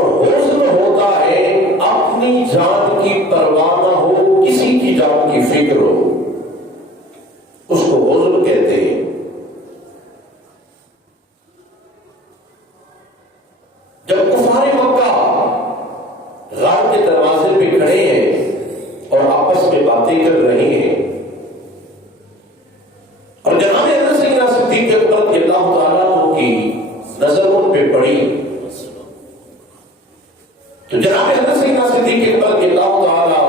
اور حزن ہوتا ہے اپنی جان کی پرواہ نہ ہو، کسی کی جان کی فکر ہو، اس کو حزن کہتے ہیں۔ جب کفار مکہ غار کے دروازے پہ کھڑے ہیں اور آپس میں باتیں کر رہے ہیں، اور جناب حضرت سیدنا صدیق اکبر رضی اللہ تعالیٰ عنہ کی نظر ان پہ پڑی، تو جناب حضرت سیدنا صدیق اکبر رضی اللہ تعالیٰ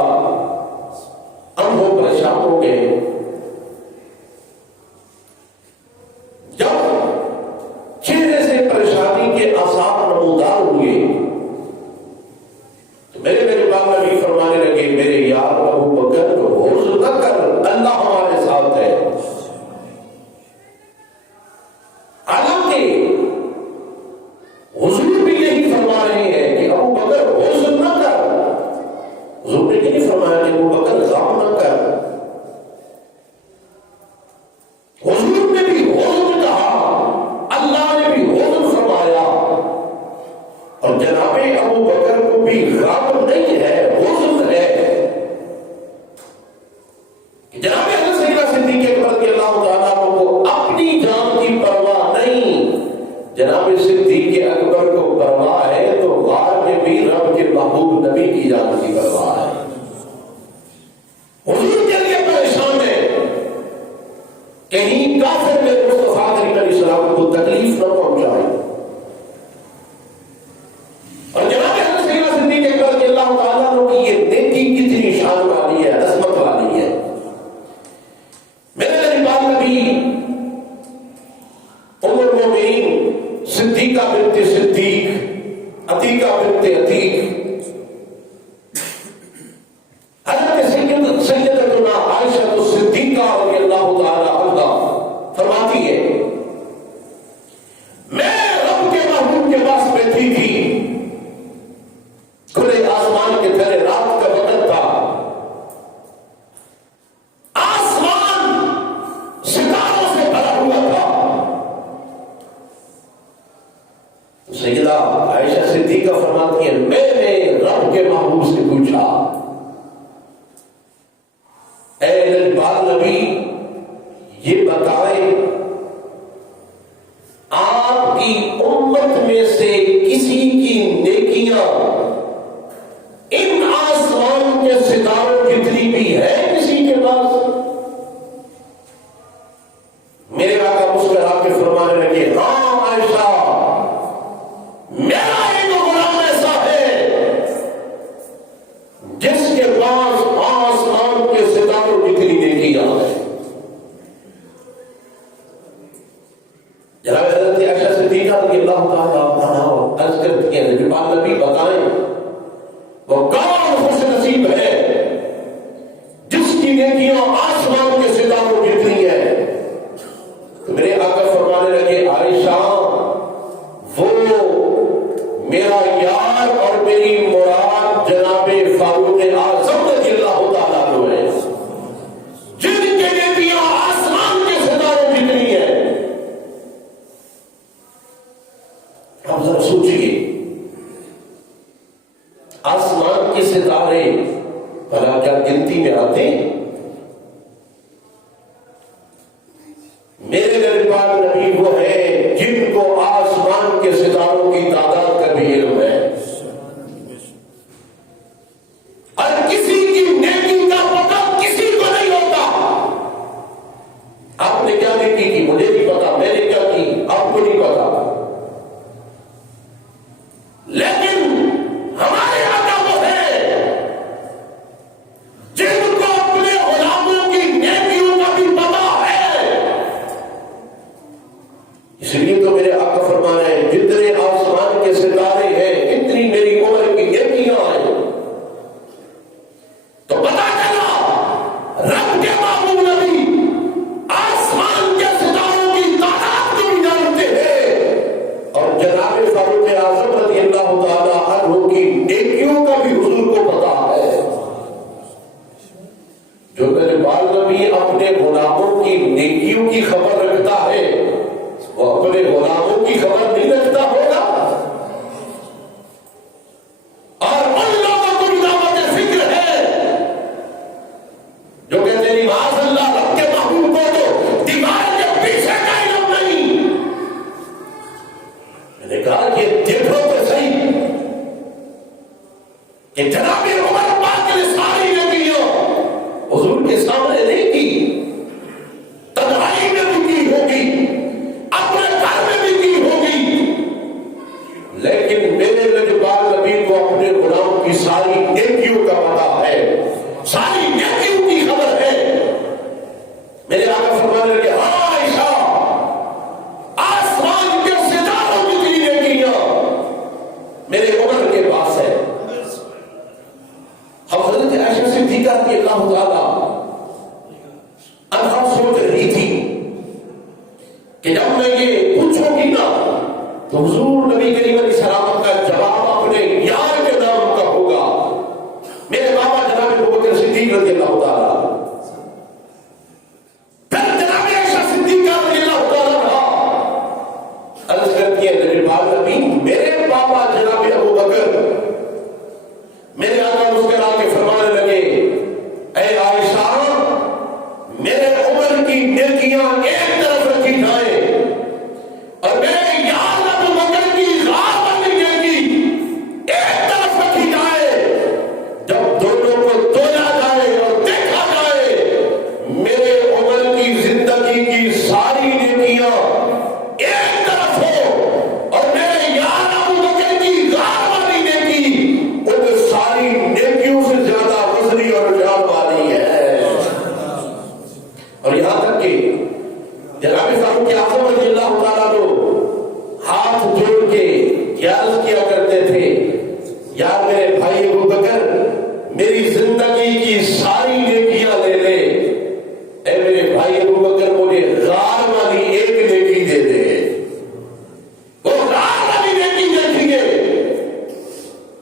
عنہ پریشان ہو گئے۔ جب چہرے سے پریشانی کے آثار نمودار ہوئے تو میرے پاک نبی فرمانے لگے، میرے یار ابو بکر حزن نہ کر، اللہ ہمارے ساتھ ہے۔ حالانکہ حضور بھی یہی فرما رہے ہیں کہ ابو بکر حزن نہ کر، حضور نے نہیں فرمایا کہ ابو بکر غم نہ کر، حضور نے بھی حزن کہا، اللہ نے بھی حزن فرمایا، اور جناب ابو بکر کو بھی غم نہیں ہے، حزن ہے۔ جناب حضرت سیدنا صدیق اکبر رضی اللہ تعالیٰ عنہ کو اپنی جان کی پرواہ نہیں، جناب صدیق اکبر کو پرواہ ہے تو غار میں بھی رب کے محبوب نبی کی جان کی پرواہ ہے۔ حضور کے لیے پریشان ہے کہیں کافر میں مصطفیٰ کریم علیہ السلام کو تکلیف نہ پہنچائے۔ اور جناب حضرت سیدنا صدیق اکبر رضی اللہ تعالیٰ عنہ کی یہ نیکی کتنی شان والی ہے، عظمت والی ہے۔ میرے پاک نبی ام المومنین صدیقہ بنت صدیق، عتیقہ بنت عتیق، حضرت سیدتنا عائشہ الصدیقہ رضی اللہ تعالی عنہا فرماتی ہے، میں رب کے محبوب کے پاس بیٹھی تھی، کھلے آسمان کے تلے رات کا وقت تھا، آسمان ستاروں سے بھرا ہوا تھا۔ سیدہ عائشہ صدیقہ فرماتی ہے، میں نے رب کے محبوب سے پوچھا، اے میرے پاک نبی یہ بتائیں آپ کی امت میں سے کسی کی نیکیاں ان آسمان کے ستاروں جتنی بھی ہے کسی کے پاس؟ میرے آقا مسکرا کے فرمانے لگے، ہاں عائشہ، میرا ایک غلام ایسا ہے جس کے پاس آسمان کے ستاروں جتنی نیکیاں ہیں۔ جناب حضرت عائشہ صدیقہ رضی اللہ تعالیٰ عنہا عرض کرتی ہیں، نبی پاک نبی بتائیں وہ کون خوش نصیب ہے جس کی نیکیاں آسمان کے ستاروں جتنی ہے؟ تو میرے آقا فرمانے لگے، عائشہ وہ میرا یار اور میری مراد جناب فاروق اعظم رضی اللہ تعالیٰ عنہ ہے، جن کے نیکیاں آسمان کے ستاروں جتنی ہے۔ اب ذرا سوچیے، آسمان کے ستارے بھلا کیا گنتی میں آتے ہیں؟ میرے پاک نبی وہ ہے جن کو آسمان کے ستاروں کی تعداد کا بھی علم ہے، اور کسی کی نیکی کا پتہ کسی کو نہیں ہوتا۔ آپ نے کیا نیکی کی مجھے نہیں پتا، میں نے کیا کی آپ کو نہیں پتا، لیکن ہمارے آقا وہ ہے جن کو اپنے لیکن میرے لجپال نبی کو اپنے غلام کی ساری نیکیوں کا پتہ ہے، ساری نیکیوں کی خبر ہے۔ میرے آقا فرمانے لگے ہاں عائشہ، آسمان کے ستاروں کی نیکیاں میرے عمر کے پاس ہے۔ اب حضرت عائشہ صدیقہ رضی اللہ تعالیٰ عنہا سوچ رہی تھی کہ جب میں یہ پوچھوں گی نا تو حضور نبی کریم علیہ السلام کا جواب اپنے یار کے نام کا ہوگا، میرے بابا جناب ابوبکر صدیق رضی اللہ تعالیٰ۔ پھر جناب عائشہ صدیقہ رضی اللہ تعالیٰ عرض کرتی ہے میرے بابا نبی، میرے بابا جناب ابوبکر، میرے آقا مسکرا کے فرمانے لگے اے عائشہ، میرے عمر کی نیکیاں ایک طرف رکھی جائیں اور میرے یار ابو بکر کی غار والی نیکی ایک طرف رکھی جائے۔ جب دونوں کو تولا جائے اور دیکھا جائے، میرے عمر کی زندگی کی ساری نیکیاں ایک طرف ہو اور میرے یار ابو بکر کی غار والی نیکی ان ساری نیکیوں سے زیادہ وزنی اور جان والی ہے۔ اور یہاں تک کہ جناب فاروق اعظم رضی اللہ تعالیٰ کو ہاتھ جوڑ کے عرض کیا کرتے تھے یا میرے بھائی ابو بکر، میری زندگی کی ساری نیکیاں لے لے، اے میرے بھائی ابو بکر مجھے غار والی ایک نیکی دے دے۔ وہ غار والی نیکی دیکھیں گے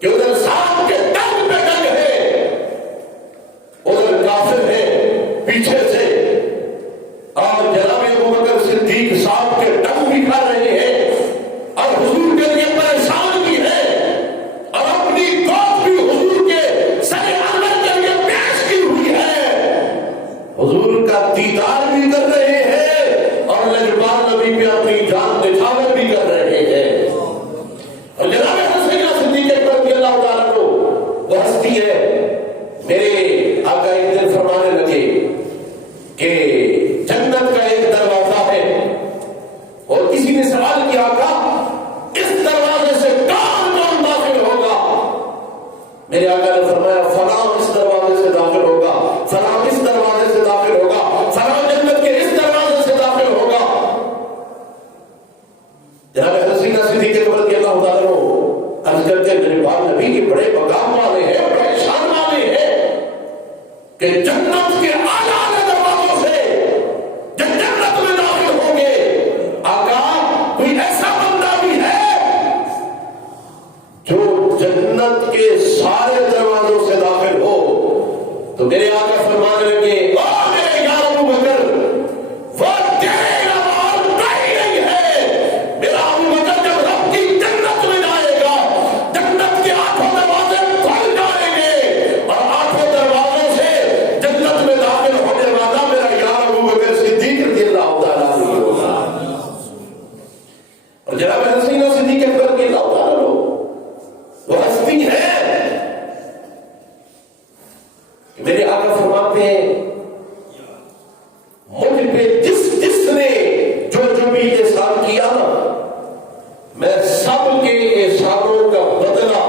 کہ ادھر سانپ کے ڈنگ پہ ڈنگ ہے، ادھر کافر ہے پیچھے سے، اور جناب ابو بکر صدیق صاحب کے ڈنگ بھی کھا رہے ہیں اور حضور کے لیے پریشان بھی ہے اور اپنی گود بھی حضور کے سر انور کے لیے پیش کی ہوئی ہے، حضور کا دیدار بھی کر رہے ہیں اور لجپال نبی پہ اپنی جان نچھاور بھی کر رہے ہیں۔ اور جناب حسینہ صدیق اکبر رضی اللہ تعالیٰ کو وہ ہستی ہے، میرے آقا ایک دن فرمانے لگے کہ جنت کا ایک دروازہ ہے، اور کسی نے سوال کیا آقا اس دروازے سے کون کون داخل ہوگا؟ میرے آقا نے فرمایا فلاں اس دروازے سے داخل ہوگا، فلاں اس دروازے سے داخل ہوگا، فلاں جنت کے اس دروازے سے داخل ہوگا۔ جناب حسینہ صدیق اکبر رضی اللہ تعالیٰ عرض کرتے ہیں میرے باب نبی کے بڑے مقام والے ہیں، بڑے شان والے ہیں کہ جنت کے اعلیٰ دروازوں سے جب جنت میں داخل ہوں گے، آقا کوئی ایسا بندہ بھی ہے جو جنت کے سارے دروازوں سے داخل ہو؟ تو میرے آقا فرمانے لگے او میرے یار ابو بکر، وہ تیرے علاوہ اور کوئی نہیں ہے۔ میرا ابو بکر جب رب کی جنت میں جائے گا، جنت کے 8 دروازے کھل جائیں گے اور 8 دروازوں سے جنت میں داخل ہونے والا میرا یار ابو بکر صدیق رضی اللہ تعالیٰ عنہ ہوگا۔ اور جناب حسینہ صدیق اکبر رضی اللہ تعالیٰ عنہ وہ ہستی ہے کہ میرے آقا فرماتے ہیں مجھ پہ جس نے جو بھی احسان کیا نا، میں سب کے احسانوں کا بدلہ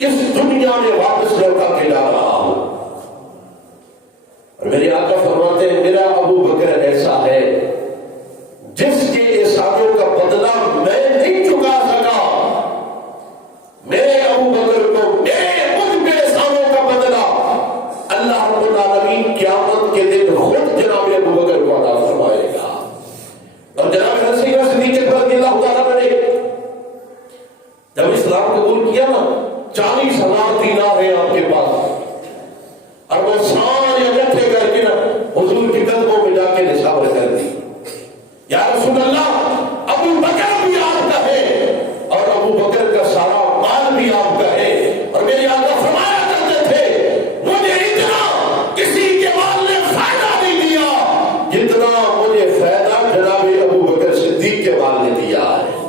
اس دنیا میں واپس لوٹا کے لا رہا ہوں۔ اور میرے آقا فرماتے ہیں میرا ابو بکر ایسا ہے جس کے احسانوں کا بدلہ میں نہیں چکا سکا، میرے ابو بکر کو میرے ان کے احسانوں کا بدلہ اللہ رب العالمین قیامت کے دن خود جناب ابو بکر کو عطا فرمائے گا۔ اور جناب حسینہ صدیق اکبر رضی اللہ تعالیٰ نے جب اسلام قبول کیا نا، 40,000 دینار ہے آپ کے پاس، اور وہ سارے اکٹھے کر کے نا حضور کی قدموں میں جا کے نشاور کر دی، یا رسول اللہ ابو بکر بھی آپ کا ہے اور ابو بکر کا سارا مال بھی آپ کا ہے۔ اور میرے آقا فرمایا کرتے تھے مجھے اتنا کسی کے مال نے فائدہ نہیں دیا جتنا مجھے فائدہ جناب ابو بکر صدیق کے مال نے دیا ہے۔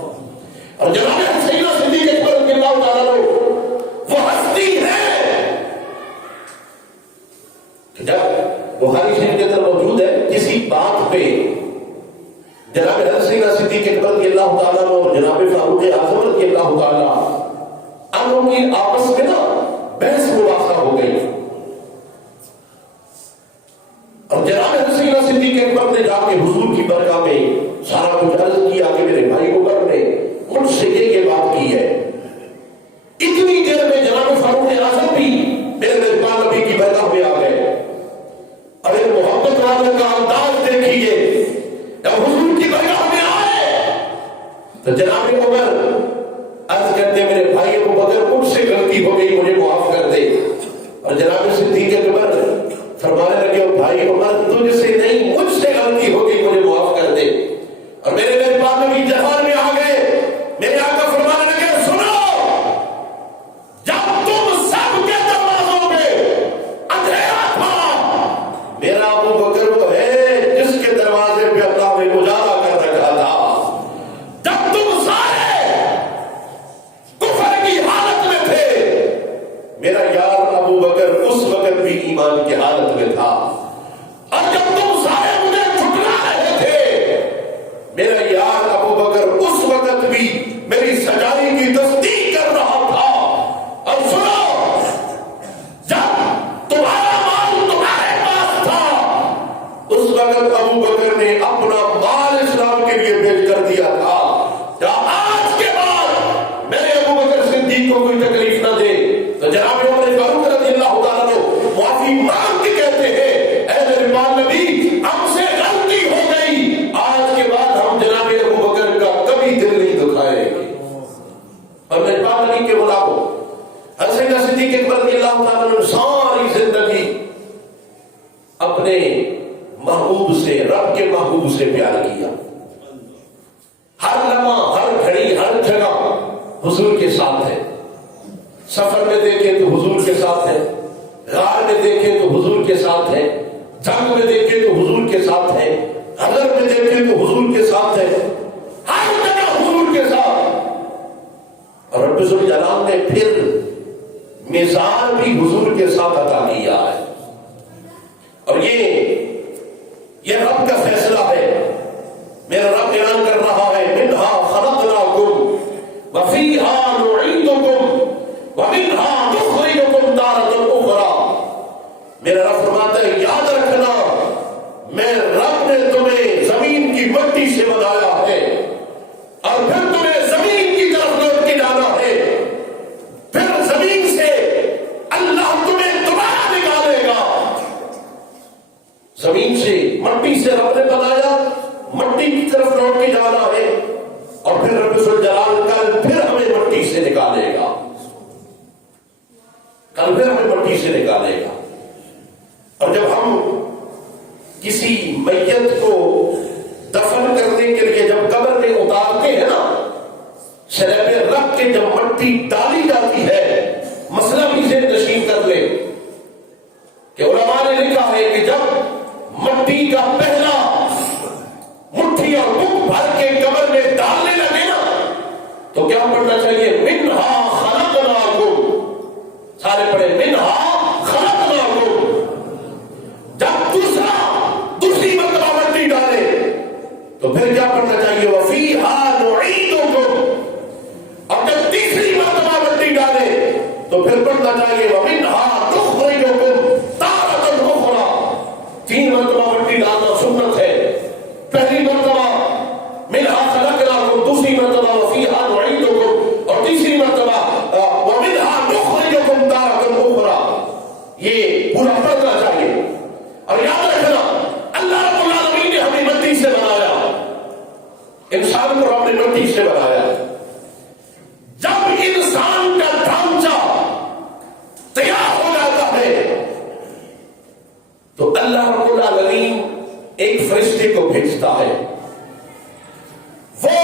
اور جناب حسینہ صدیق اکبر رضی اللہ تعالیٰ وہ ہستی ہے کہ جب بخاری شریف کے اندر موجود غلطی ہو گئی مجھے معاف کر دے. اور جناب صدیق اکبر فرمانے لگے بھائی عمر تجھ سے نہیں مجھ سے غلطی ہو گئی مجھے معاف کر دے. اور میرے پاس نبی جہان میں آ گئے. میرے آقا فرمانے لگے سنو جب تم سب کے دروازوں پہ اندھیرا تھا میرا ابو بکر وہ ہے جس کے دروازے پہ اللہ نے اجالا کر رکھا تھا. جب تم سارے کفر کی حالت میں تھے میرا یار ابو بکر اس وقت بھی ایمان کی حالت میں تھا. اور جب تم سارے مجھے ٹھکرا رہے تھے میرا یار ابو بکر اس وقت بھی میری سچائی کی تصدیق کر رہا تھا. اور سنو جب تمہارا مال تمہارے پاس تھا اس وقت ابو بکر نے اپنا مال اسلام کے لیے پیش کر دیا تھا. آج کے بعد میرے ابو بکر صدیق کو کوئی تکلیف نہ دے تو جناب عمر فاروق رضی اللہ تعالیٰ عنہ معافی مانگ کے کہتے ہیں اے میرے پاک نبی ہم سے غلطی ہو گئی آج کے بعد ہم جناب ابو بکر کا کبھی دل نہیں دکھائیں گے. اور میرے پاک نبی کے غلاموں حضرت صدیق اکبر رضی اللہ تعالیٰ عنہ ساری زندگی اپنے محبوب سے رب کے محبوب سے پیار کیا. ہر لمحہ ہر گھڑی ہر جگہ حضور کے ساتھ ہے. سفر میں دیکھیں تو حضور کے ساتھ ہے, غار میں دیکھیں تو حضور کے ساتھ ہے, جنگ میں دیکھیں تو حضور کے ساتھ ہے, حضر میں دیکھیں تو حضور کے ساتھ ہے, ہر جگہ حضور کے ساتھ. اور رب ذوالجلال نے پھر میزان بھی حضور کے ساتھ عطا کیا ہے. اور یہ رب کا فیصلہ ہے. میرا رب اعلان کر رہا ہے منہا خلقناکم وفیہا نعیدکم ومنہا نخرجکم تارۃ اخری. میرا رب فرماتا ہے یاد رکھنا میں رب نے تمہیں زمین کی مٹی سے بنایا ہے اور پھر تمہیں زمین کی طرف لوٹ کے جانا ہے. پھر زمین سے اللہ تمہیں دوبارہ نکالے گا. زمین سے مٹی سے رب نے بنایا, مٹی کی طرف لوٹ کے جانا ہے اور پھر رب ذوالجلال کل پھر ہمیں مٹی سے نکالے گا. کل پھر ہمیں مٹی سے نکالے گا. اور جب ہم کسی میت کو دفن کرنے کے لیے جب قبر میں اتارتے ہیں نا سرے پہ رکھ کے جب مٹی ڈالی جاتی ہے مسئلہ بھی سے نشین کر لے کہ علماء نے لکھا ہے کہ جب مٹی کا پہلا مٹھی اور بک بھر کے قبر میں ڈالنے لگے نا تو کیا پڑھنا چاہیے منہا خلقناکم. سارے پڑھے منہا خلقناکم. جب دوسری مرتبہ مٹی ڈالے تو پھر کیا پڑھنا چاہیے وفیہا نعیدکم. اور جب تیسری مرتبہ مٹی ڈالے تو پھر پڑھنا چاہیے ومنہا نخرجکم تارۃ اخری. 3 مرتبہ مٹی ڈالنا سنت ہے. پہلی مرتبہ منہا خلقناکم, دوسری مرتبہ وفیہا نعیدکم اور تیسری مرتبہ ومنہا نخرجکم تارۃ اخری. یہ پورا پڑھنا چاہیے. اور یاد رکھنا اللہ رب العالمین نے ہمیں مٹی سے بنایا, انسان کو رب نے مٹی سے بنایا. جب انسان کا ڈھانچہ تیار ہو جاتا ہے تو اللہ رب العالمین ایک فرشتے کو بھیجتا ہے. وہ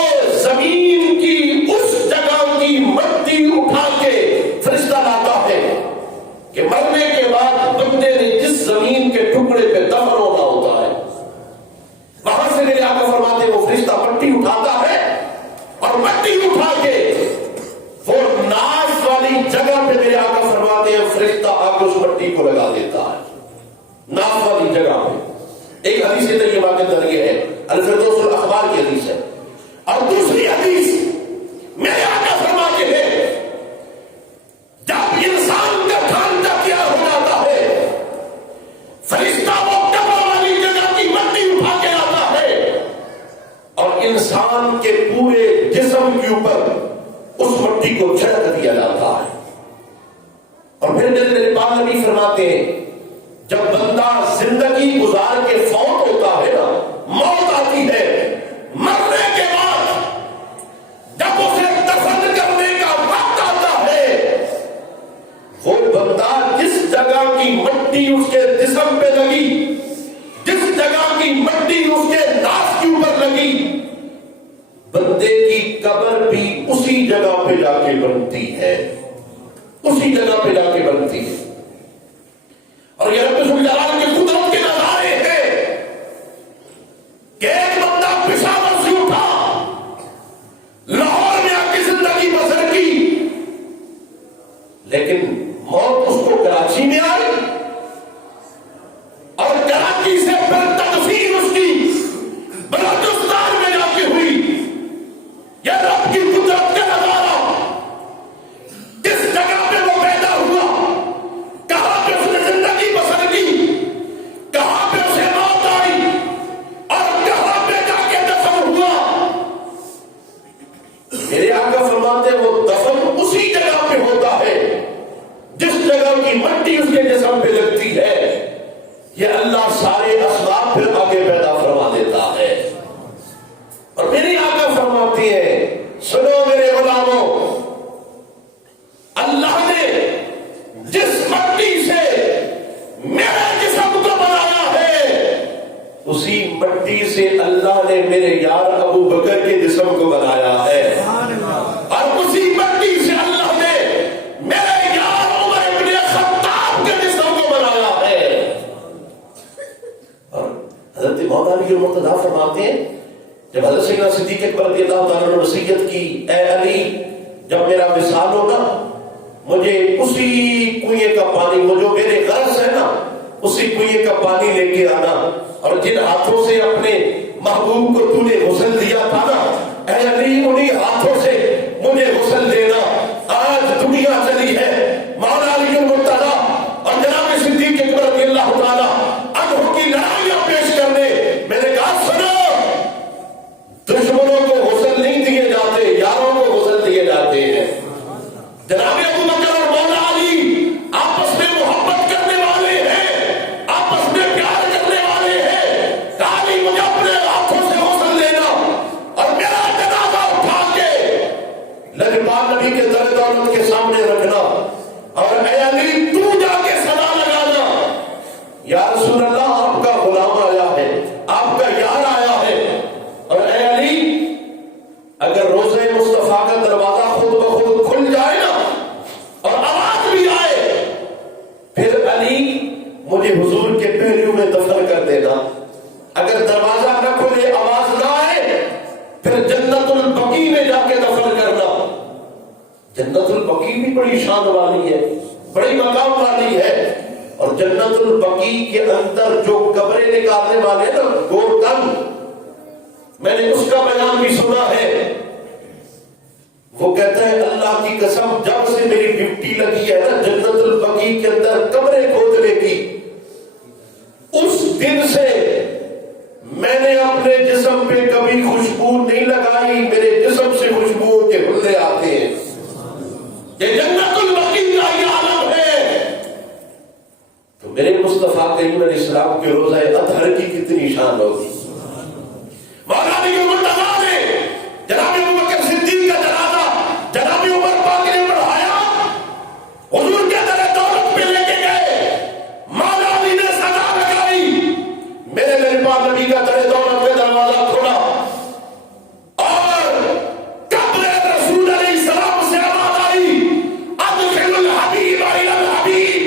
زمین کی اس جگہ کی مٹی اٹھا کے فرشتہ لاتا ہے کہ مرنے کے بعد بندے نے جس زمین کے ٹکڑے پہ دفن ہونا ہوتا ہے وہاں سے میرے آقا فرماتے ہیں وہ فرشتہ مٹی اٹھاتا ہے اور مٹی اٹھا کے وہ ناش والی جگہ پہ میرے آقا فرماتے ہیں فرشتہ آ کے اس مٹی کو لگا دیتا ہے ناش والی جگہ پہ. ایک حدیث طیبہ کے اندر یہ ہے الفردوس الاخبار کی حدیث ہے. اور دوسری حدیث میرے آقا فرماتے ہیں جب انسان کا ڈھانچہ تیار ہو جاتا ہے فرشتہ وہ قبر والی جگہ کی مٹی اٹھا کے آتا ہے اور انسان کے پورے جسم کے اوپر اس مٹی کو چھڑک دیا جاتا ہے. اور پھر میرے پاک نبی فرماتے ہیں جب بندہ زندگی گزار کے فوت ہوتا ہے نا موت آتی ہے مرنے کے بعد جب اسے دفن کرنے کا وقت آتا ہے پہ جا کے بنتی ہے، اسی جگہ پہ جا کے بنتی ہے۔ اور یہ رب ذوالجلال کی قدرت کے نظارے ہیں کہ ایک بندہ پشاور سے اٹھا، لاہور میں آ کے زندگی بسر کی، لیکن موت اس کو کراچی میں آئی، اور کراچی سے پھر تدفین اس کی بلوچستان میں جا کے ہوئی۔ یہ رب کی قدرت کا نظارہ، کس جگہ پہ وہ پیدا ہوا، کہاں پہ اس نے زندگی بسر کی، کہاں پہ اسے موت آئی، اور کہاں پہ جا کے دفن ہوا۔ میرے آقا فرماتے ہیں وہ دفن اسی جگہ پہ ہوتا ہے جس جگہ کی مٹی اس کے جسم پہ لگتی ہے۔ یہ اللہ سارے اسباب پھر آگے پیدا فرما دیتا ہے۔ اور میری آقا فرماتی ہے، سنو میرے غلاموں، اللہ نے جس مٹی سے میرے جسم کو بنایا ہے، اسی مٹی سے اللہ نے میرے یار ابو بکر کے جسم کو بنایا ہے، اور اسی مٹی سے اللہ نے میرے یار عمر ابن خطاب کے جسم کو بنایا ہے۔ اور حضرت مولانا علی المرتضیٰ فرماتے ہیں، جب حضرت سیدنا صدیق اکبر رضی اللہ تعالیٰ نے وصیت کی، اے علی جب میرا وصال ہوگا مجھے اسی کنویں کا پانی، وہ جو میرے غرض ہے نا، اسی کنویں کا پانی لے کے آنا، اور جن ہاتھوں سے اپنے محبوب کو تو نے غسل دیا تھا نا، اے علی انہی ہاتھوں سے مجھے غسل دینا۔ آج دنیا چلی ہے مولانا علی المرتضیٰ اور جناب صدیق اکبر رضی اللہ تعالیٰ عنہ کی لڑائیاں پیش کرنے، میں نے کہا سنو، دشمنوں کو غسل نہیں دیے جاتے، یاروں کو غسل دیے جاتے ہیں۔ جناب ابو بکر اور مولا علی آپس میں محبت کرنے والے ہیں، آپس میں پیار کرنے والے ہیں۔ کہا نہیں مجھے اپنے ہاتھوں سے غسل دینا اور میرا جنازہ اٹھا کے لجپال نبی کے در دولت کے سامنے رکھنا، اور اے علی تو جا کے صدا لگانا، یا رسول اللہ آپ کا غلام آیا ہے، آپ کا یار آیا ہے۔ اور اے علی اگر روزہ مصطفیٰ کا دروازہ خود بخود کھل جائے نا اور آواز بھی آئے، پھر علی مجھے حضور کے پہلو میں دفن کر دینا۔ اگر دروازہ نہ کھلے، آواز نہ آئے، پھر جنت البقیع میں جا کے دفن کرنا۔ جنت البقیع بھی بڑی شان والی ہے، بڑی مقام والی ہے، اور جنت البقیع کے اندر جو قبریں نکالنے والے نا گورکن، میں نے اس کا بیان بھی سنا ہے، وہ کہتا ہے اللہ کی قسم جب سے میری ڈیوٹی لگی ہے نا جنت البقیع کے اندر قبریں کھودنے کی، اس دن سے میں نے اپنے جسم پہ کبھی خوشبو نہیں لگائی، میرے جسم سے خوشبوؤں کے حلے آتے ہیں۔ یہ جنت البقیع کا یہ عالم ہے۔ تو میرے مصطفیٰ کریم علیہ السلام کے روزہ اطہر کی کتنی شان ہوگی۔ مولانا علی المرتضیٰ نے جناب ابو بکر صدیق کا جنازہ جناب عمر پاک نے پڑھایا، حضور کے در دولت پہ لے کے گئے، مولا علی نے صدا لگائی، میرے لجپال نبی کا در دولت پہ دروازہ کھلا، اور قبر رسول علیہ السلام سے آواز آئی، ادخل الحبیب الی الحبیب،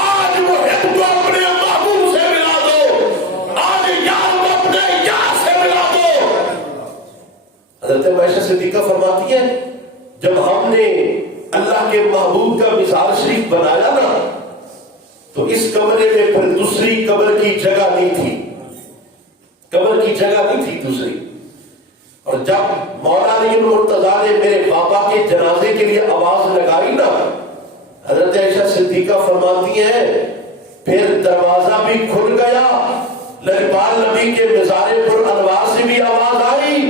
آج وہ ہند کو اپنے محبوب سے ملا دو، آج یار کو اپنے یار سے ملا دو۔ حضرت عائشہ صدیقہ فرماتی ہے جب ہم نے اللہ کے محبوب کا مزار شریف بنایا نا، تو اس کمرے میں پھر دوسری قبر کی جگہ نہیں تھی، قبر کی جگہ نہیں تھی دوسری۔ اور جب مولانا علی المرتضیٰ نے میرے بابا کے جنازے کے لیے آواز لگائی نا، حضرت عائشہ صدیقہ فرماتی ہے پھر دروازہ بھی کھل گیا، لجپال نبی کے مزار پر انوار سے بھی آواز آئی،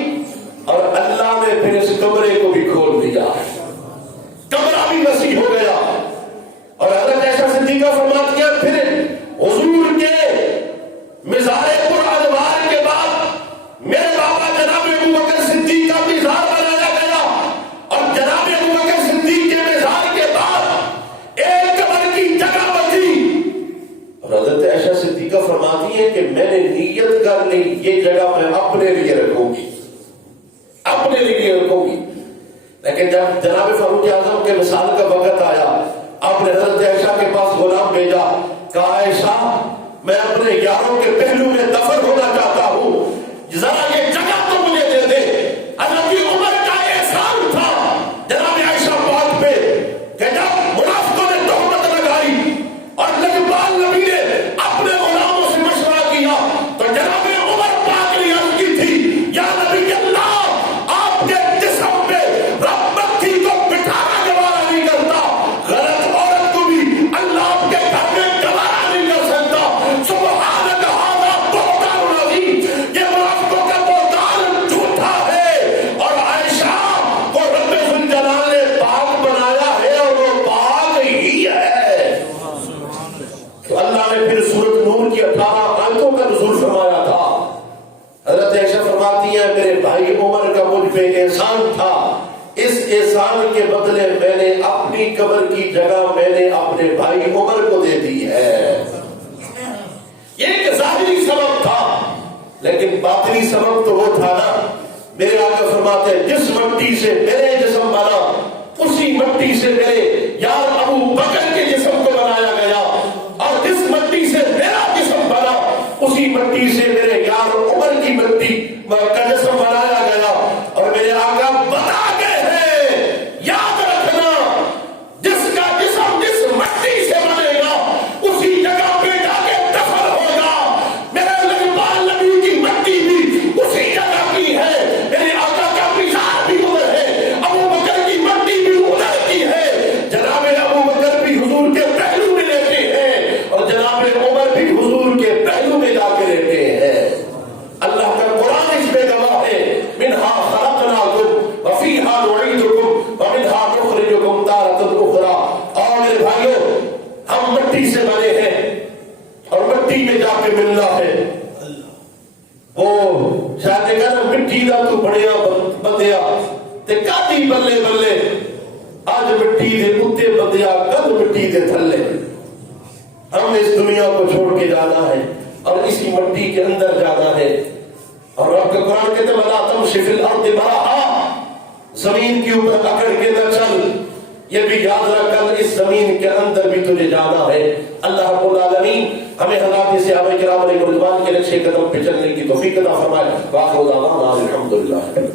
اور اللہ نے پھر اس کمرے کو بھی کھول دیا، کمرہ بھی وسیع ہو گیا۔ اور حضرت عائشہ صدیقہ فرماتی ہے پھر حضور کے مزار پر انوار کے بعد میرے بابا جناب ابو بکر صدیق کا مزار بنایا گیا، اور جناب ابو بکر صدیق کے مزار کے بعد ایک قبر کی جگہ بچی۔ اور حضرت عائشہ صدیقہ فرماتی ہے کہ میں نے نیت کر لی یہ جگہ میں اپنے لیے رکھوں گی، اپنے لیے رکھوں گی، لیکن جب جناب فاروق اعظم کے مثال کا وقت آیا، آپ نے حضرت عائشہ کے پاس غلام بھیجا، کہا عائشہ میں اپنے یاروں کے پہلو میں دفن ہونا چاہتا ہوں، ذرا یہ جگہ تو مجھے دے دے۔ حضرت عمر کا احسان تھا جناب عائشہ پاک پہ کہ جب منافقوں نے تہمت لگائی اور لجپال نبی نے اپنے غلاموں سے مشورہ کیا تو جناب عمر پاک نے عرض کی تھی، یا نبی اللہ آپ کے جسم پہ رب مکھی کو بٹھانا گوارا نہیں کرتا، غلط عورت کو بھی اللہ آپ کے گھر میں گوارا نہیں کر سکتا۔ سبحانک ھذا بہتان عظیم، یہ منافقوں کا بہتان جھوٹا ہے، اور عائشہ کو رب ذوالجلال نے پاک بنایا ہے اور وہ پاک ہی ہے۔ تو اللہ نے پھر سورۃ نور کی 18 آیتوں کا نزول فرمایا تھا۔ حضرت عائشہ فرماتی ہیں میرے بھائی عمر کا مجھ پہ احسان تھا، اس احسان کے بدلے میں نے اپنی قبر کی جگہ میں نے اپنے بھائی عمر کو دے دی ہے۔ یہ ایک ظاہری سبب تھا، لیکن باطنی سبب تو وہ تھا نا، میرے آقا فرماتے ہیں جس مٹی سے میرے جسم بنا اسی مٹی سے میرے یار ابو بکر کے جسم کو بنایا گیا، اور جس مٹی سے میرا جسم بنا اسی مٹی سے میرے یار عمر کی مٹی کا جسم بنایا گیا۔ اور میرے آقا بتا گئے ہیں یاد رکھنا جس کا جسم جس مٹی سے بنے گا اسی جگہ پہ جا کے دفن ہوگا۔ میرے لجپال نبی کی مٹی بھی اسی جگہ کی ہے، میرے آقا کا مزار بھی ادھر ہے، ابو بکر کی مٹی بھی ادھر کی ہے، جناب ابو بکر بھی حضور کے پہلو میں لیتے ہیں اور جناب عمر بھی حضور کے پہلو میں جا کے لیتے ہیں۔ اللہ کا قرآن اس پہ گواہ ہے، منہا خلقناکم وفیہا نعیدکم ومنہا نخرجکم تارۃ اخری۔ اور میرے بھائیو ہم مٹی سے بنے ہیں اور مٹی میں جا کے ملنا ہے۔ وہ شاید کہا نا مٹی دا تو بڑیا بندیا تے کاٹی بلے بلے، آج مٹی دے کتے بندیا کل مٹی دے تھلے۔ ہم اس دنیا کو چھوڑ کے جانا ہے اور اسی مٹی کے اندر جانا ہے۔ اور رب کا قرآن کہتے ہیں وَلَا تَمْشِ فِي الْأَرْضِ مَرَحًا، زمین کے اوپر اکڑ کے نہ چل، یہ بھی یاد رکھ کر اس زمین کے اندر بھی تجھے جانا ہے۔ اللہ رب العالمین ہمیں حضرات صحابہ کرام علیہ رضوان کے نقش قدم پہ چلنے کی توفیق عطا فرمائے۔ وآخر دعوانا الحمدللہ۔